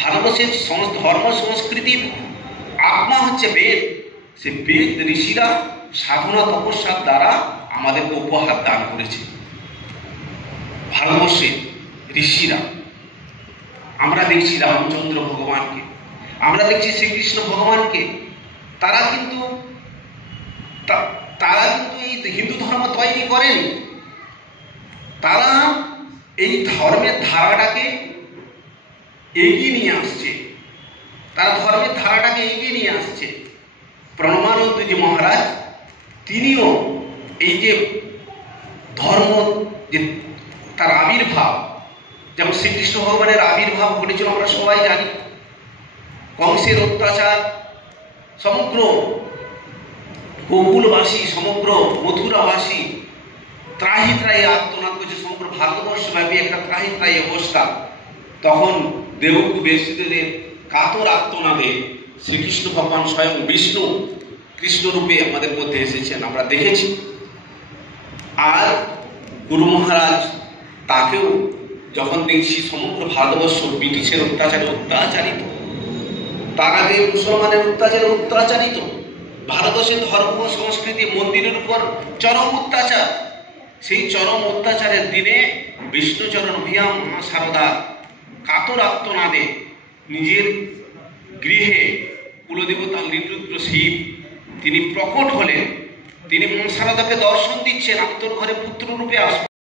ভারতবর্ষের ধর্ম সংস্কৃতির আত্মা হচ্ছে বেদ। সে বেদ ঋষিরা সাধনা তপস্যার দ্বারা আমাদেরকে উপহার দান করেছে। ভারতবর্ষের ঋষিরা, আমরা দেখছি রামচন্দ্র ভগবানকে, আমরা দেখছি শ্রীকৃষ্ণ ভগবানকে, তারা কিন্তু এই হিন্দু ধর্ম তৈরি করেন। তারা এই ধর্মের ধারাটাকে এগিয়ে নিয়ে আসছে, তারা ধর্মের ধারাটাকে এগিয়ে নিয়ে আসছে। প্রণমানন্দজি মহারাজ তিনিও এই যে ধর্ম, যে তার আবির্ভাব, যেমন শ্রীকৃষ্ণ ভগবানের আবির্ভাব ঘটেছিল আমরা সবাই জানি। কংসের অত্যাচার সমগ্র গোকুলবাসী, সমগ্র মথুরাবাসী ত্রাহি ত্রাহি আত্মনাদ করছে, সমগ্র ভারতবর্ষব্যাপী একটা ত্রাহি ত্রাহি অবস্থা। তখন দেবকী বেসুদেবের কাতর আত্মনাদে শ্রীকৃষ্ণ ভগবান স্বয়ং বিষ্ণু কৃষ্ণরূপে আমাদের মধ্যে এসেছেন, আমরা দেখেছি। আর গুরু মহারাজ তাকেও যখন দেখছি সমগ্র ভারতবর্ষ ব্রিটিশের অত্যাচারে অত্যাচারিত, তার আগে মুসলমানের অত্যাচারে অত্যাচারিত, ভারতবর্ষের ধর্ম সংস্কৃতি মন্দিরের উপর চরম অত্যাচার, সেই চরম অত্যাচারের দিনে বিষ্ণুচরণ ভূয়া মা সারদা কাতর আত্মনাদে নিজের গৃহে কুলদেবতা নিরুদ্র শিব তিনি প্রকট হলেন। তিনি মা সারদাকে দর্শন দিচ্ছেন, আত্মর ঘরে পুত্র রূপে